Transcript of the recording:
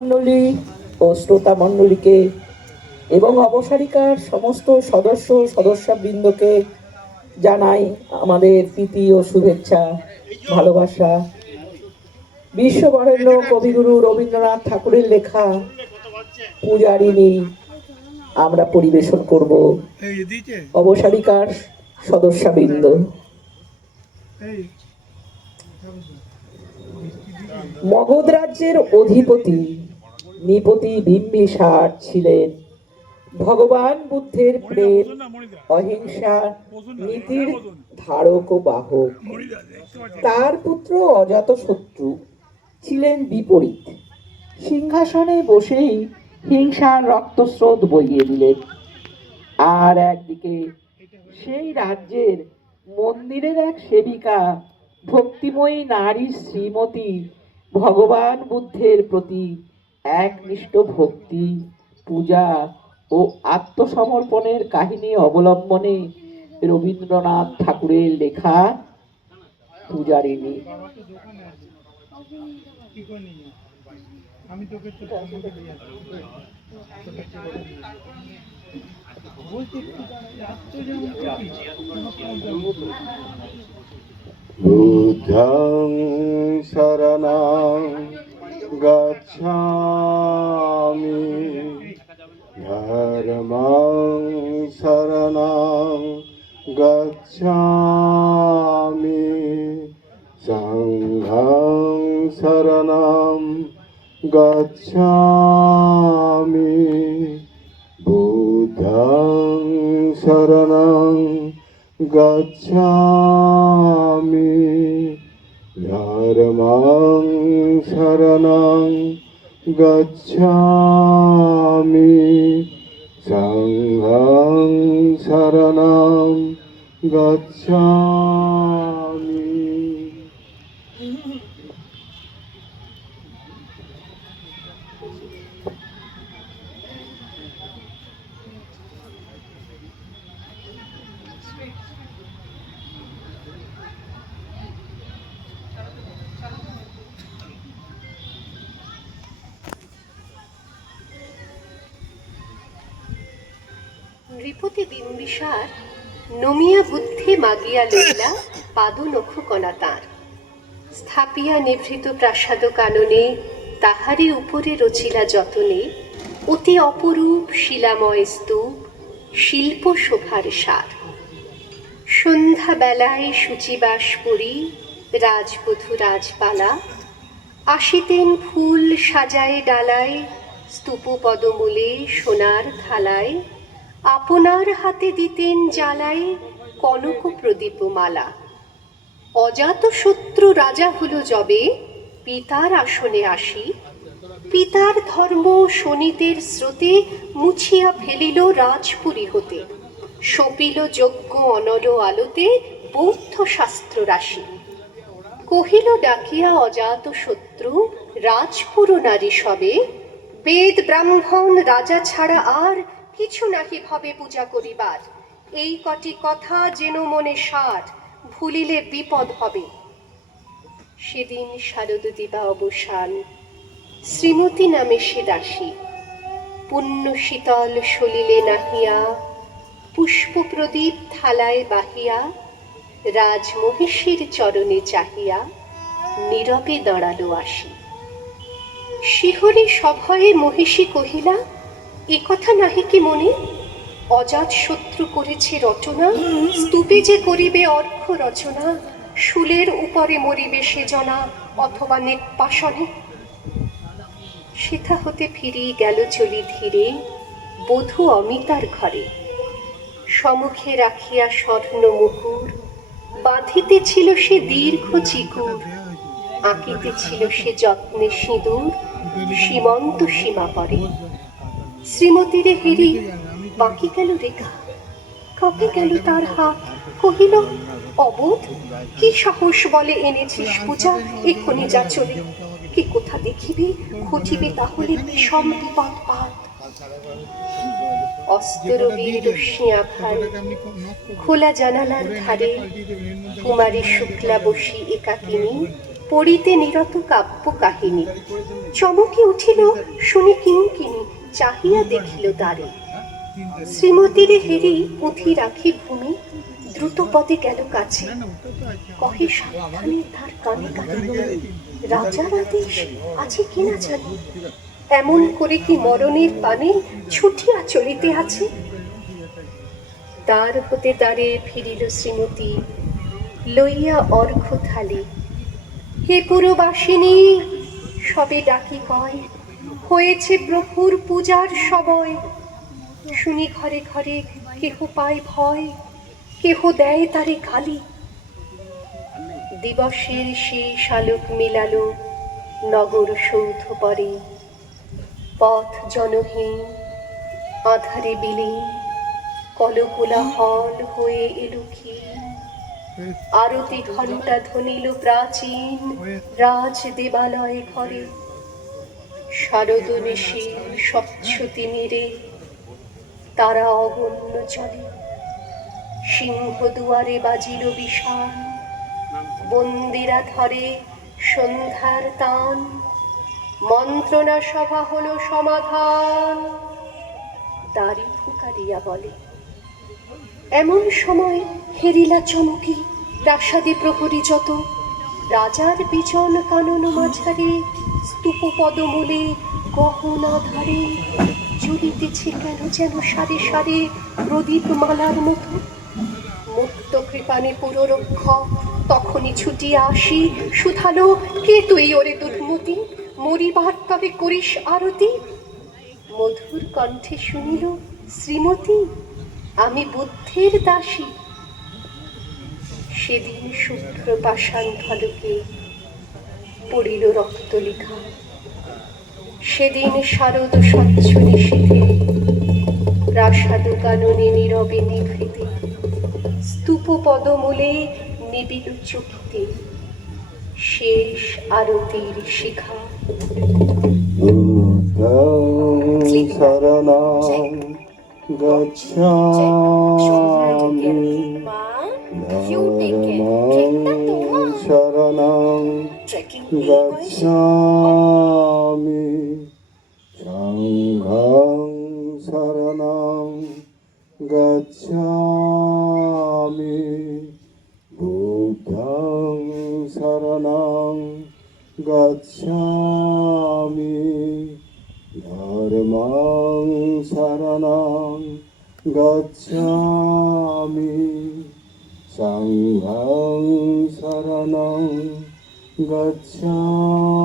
মণ্ডলী ও শ্রোতা মণ্ডলীকে এবং অবসরিকার সমস্ত সদস্যবৃন্দকে জানাই আমাদের প্রীতি ও শুভেচ্ছা, ভালোবাসা। বিশ্ববরেণ্য কবিগুরু রবীন্দ্রনাথ ঠাকুরের লেখা পূজারিণী আমরা পরিবেশন করব অবসরিকার সদস্যবৃন্দ। মগধ রাজ্যের অধিপতি নৃপতি বিম্বিসার ছিলেন ভগবান বুদ্ধের প্রেম, অহিংসা নীতির ধারক ও বাহক। তার পুত্র অজাতশত্রু ছিলেন বিপরীত। সিংহাসনে বসেই হিংসার রক্তস্রোত বইয়ে দিলেন। আর একদিকে সেই রাজ্যের মন্দিরের এক সেবিকা, ভক্তিময়ী নারী শ্রীমতী, ভগবান বুদ্ধের প্রতি একনিষ্ঠ ভক্তি, পূজা ও আত্মসমর্পণের কাহিনী অবলম্বনে রবীন্দ্রনাথ ঠাকুরের লেখা পূজারিণী। বুদ্ধং শরণং গচ্ছামি, ধর্মং শরণং গচ্ছামি, সংঘং শরণং গচ্ছামি, বুদ্ধং শরণং গচ্ছামি, ধর্মং শরণং গচ্ছামি, সংঘং শরণং গচ্ছামি। নৃপতি বিম্বিসার নমিয়া বুদ্ধে মাগিয়া লইলা পাদনখ কণা তাঁর, স্থাপিয়া নিভৃত প্রাসাদ কাননে, তাহারই উপরে রচিলা যতনে অতি অপরূপ শিলাময় স্তূপ, শিল্প শোভার সার। সন্ধ্যা বেলায় শুচিবাস পরি রাজবধূ রাজবালা, আসিতেন ফুল সাজায় ডালায়, স্তূপ পদমূলে সোনার থালায়, আপনার হাতে দিতেন জ্বালায় কনক প্রদীপমালা। অজাতশত্রু রাজা হলো যবে পিতার আসনে আসি, পিতার ধর্ম শোণিতের স্রোতে মুছিয়া ফেলিল রাজপুরী হতে, সপিল যজ্ঞ অনল আলোতে বৌদ্ধ শাস্ত্র রাশি। কহিল ডাকিয়া অজাতশত্রু রাজপুর নারী সবে, বেদ ব্রাহ্মণ রাজা ছাড়া আর কিছু নাহি ভবে পূজা করিবার, এই কটি কথা যেন মনে সার, ভুলিলে বিপদ হবে। সেদিন শারদ দিবা অবসান, শ্রীমতী নামে সে দাসী, পুণ্য শীতল সলিলে নাহিয়া, পুষ্প প্রদীপ থালায় বাহিয়া, রাজমহিষীর চরণে চাহিয়া নীরবে দাঁড়ালো আসি। শিহরে সভয়ে মহিষী কহিলা, এ কথা নাহি কি মনে, অজাতশত্রু করেছে রটনা, স্তূপে যে করিবে অর্ঘ্য রচনা, শুলের উপরে মরিবে সে জনা, অথবা নেত্পাশনে। সেথা হতে ফিরি গেল চলি ধীরে বধূ অমিতার ঘরে, সম্মুখে রাখিয়া স্বর্ণ মুকুর, বাঁধিতেছিল সে দীর্ঘ চিকুর, আঁকিতেছিল সে যত্নে সিঁদুর, সীমন্ত সীমা পরে। শ্রীমতীরে হেরি বাকি গেল রেখা, কাঁপে গেল তার হাত, কহিল, অবোধ কি সাহস বলে এনেছিস পূজা, এক্ষুনি যা চলে, কি কোথা দেখিবি ঘটিবে তাহলে বিষম বিপদ পাত। অস্তরবীর রশ্মি আখার খোলা জানালার ধারে, কুমারী শুক্লা বসি একাকিনী, পড়িতে নিরত কাব্য কাহিনী। চমকে উঠিল শুনি কিঙ্কিণী, চাহিয়া দেখিল দ্বারে। শ্রীমতীর হেরি পুঁথি রাখি ভূমি, দ্রুত পদে গেল কাছে। কহে সাবধানে তার কানে কানে, রাজার আদেশ আছে কিনা জানি। এমন করে কি মরণের পানে ছুটিয়া চলিতে আছে। দ্বার হতে দ্বারে ফিরিল শ্রীমতী, লইয়া অর্ঘ্য থালি। হে পুরবাসিনী, সবে ডাকি কয়, হয়েছে প্রভুর পূজার সময়। শুনি ঘরে ঘরে কেহ পায় ভয়, কেহ দেয় তারে গালি। দিবসের শেষ আলোক মেলালো নগর সৌধ পরে। পথ জনহীন, আধারে বিলীন, কলকোলাহল হয়ে এলো ক্ষীণ। আরতি ঘণ্টা ধ্বনিল প্রাচীন রাজ দেবালয় ঘরে। শারদ নিশীর স্বচ্ছ তিমিরে তারা অগণ্য চলে। সিংহ দুয়ারে বাজিল বিষাণ, বন্দিরা ধরে সন্ধ্যার তান। মন্ত্রণা সভা হলো সমাধান, দাড়ি ফুকারিয়া বলে। এমন সময় হেরিলা চমকি, প্রাসাদে প্রহরী যত। রাজার বিজন কানন মাঝারে, স্তূপ পদমূলে গহনা ধারে। জ্বলিতেছে কেন যেন সারে সারে প্রদীপ মালার মতো। মুক্ত কৃপানে পুররক্ষক তখনই ছুটিয়া আসি, শুধালো, কে তুই ওরে দুধমতি, মরিবার তবে করিস আরতি। মধুর কণ্ঠে শুনিল, শ্রীমতী আমি বুদ্ধের দাসী। সেদিন শুভ্র পাষাণ ফলকে পড়িল রক্ত লিখা। সেদিন শারদ স্বচ্ছ নিশীথে, প্রাসাদ কাননে নীরবে নিভৃতে। স্তূপ পদমূলে নিবিল চকিতে, শেষ আরতির শিখা। বুদ্ধং শরণং গচ্ছামি, ধর্মং শরণং গচ্ছামি, সংঘং শরণং গচ্ছামি, বুদ্ধং শরণং গচ্ছামি, ধর্মং শরণং গচ্ছামি, সংঘং শরণং গচ্ছামি।